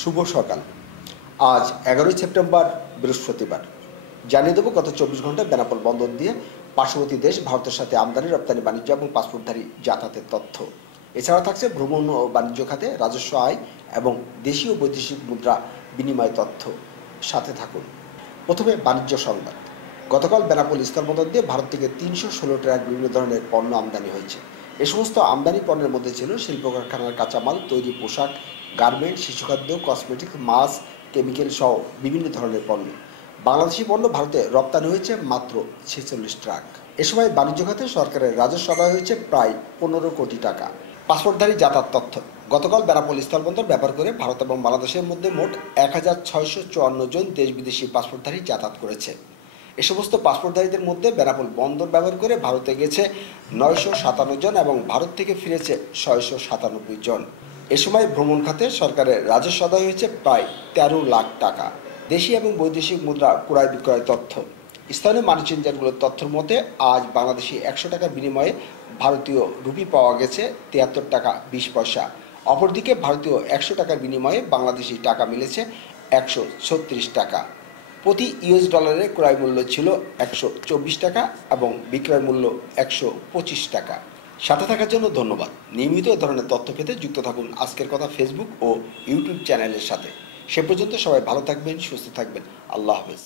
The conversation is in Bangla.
শুভ সকাল। আজ 11ই সেপ্টেম্বর, বৃহস্পতিবার। জানিয়ে দেব গত 24 ঘন্টায় বেনাপোল বন্দর দিয়ে পার্শ্ববর্তী দেশ ভারতের সাথে আমদানি, রপ্তানি, বাণিজ্য এবং পাসপোর্টধারী যাতায়াতের তথ্য। এছাড়া থাকছে ভ্রমণ ও বাণিজ্য খাতে রাজস্ব আয় এবং দেশীয় বৈদেশিক মুদ্রা বিনিময় তথ্য। সাথে থাকুন। প্রথমে বাণিজ্য সংবাদ। গতকাল বেনাপোল স্থলবন্দর দিয়ে ভারত থেকে 316 ট্রাক বিভিন্ন ধরনের পণ্য আমদানি হয়েছে। এ সমস্ত আমদানি পণ্যের মধ্যে ছিল শিল্প কারখানার কাঁচামাল, তৈরি পোশাক, গার্মেন্ট, শিশুখাদ্য, কসমেটিক্স, মাছ, কেমিক্যাল সহ বিভিন্ন ধরনের পণ্য। বাংলাদেশি পণ্য ভারতে রপ্তানি হয়েছে মাত্র 46 ট্রাক। এ সময় বাণিজ্য খাতে সরকারের রাজস্ব আদায় হয়েছে প্রায় 15 কোটি টাকা। পাসপোর্টধারী যাতায়াত তথ্য। গতকাল বেনাপোল স্থলবন্দর ব্যবহার করে ভারত এবং বাংলাদেশের মধ্যে মোট 1654 জন দেশ বিদেশি পাসপোর্টধারী যাতায়াত করেছে। এ সমস্ত পাসপোর্টধারীদের মধ্যে বেনাপোল বন্দর ব্যবহার করে ভারতে গেছে 957 জন এবং ভারত থেকে ফিরেছে 697 জন। এ সময় ভ্রমণ খাতে সরকারের রাজস্ব আদায় হয়েছে প্রায় 13 লাখ টাকা। দেশি এবং বৈদেশিক মুদ্রা ক্রয় বিক্রয় তথ্য। স্থানীয় মানি চেঞ্জারগুলোর তথ্যের মতে আজ বাংলাদেশি 100 টাকার বিনিময়ে ভারতীয় রুপি পাওয়া গেছে 73 টাকা 20 পয়সা। অপরদিকে ভারতীয় 100 টাকার বিনিময়ে বাংলাদেশি টাকা মিলেছে 136 টাকা। প্রতি ইউএস ডলারের ক্রয় মূল্য ছিল 124 টাকা এবং বিক্রয় মূল্য 125 টাকা। সাথে থাকার জন্য ধন্যবাদ। নিয়মিত এ ধরনের তথ্য পেতে যুক্ত থাকুন আজকের কথা ফেসবুক ও ইউটিউব চ্যানেলের সাথে। সে পর্যন্ত সবাই ভালো থাকবেন, সুস্থ থাকবেন। আল্লাহ হাফেজ।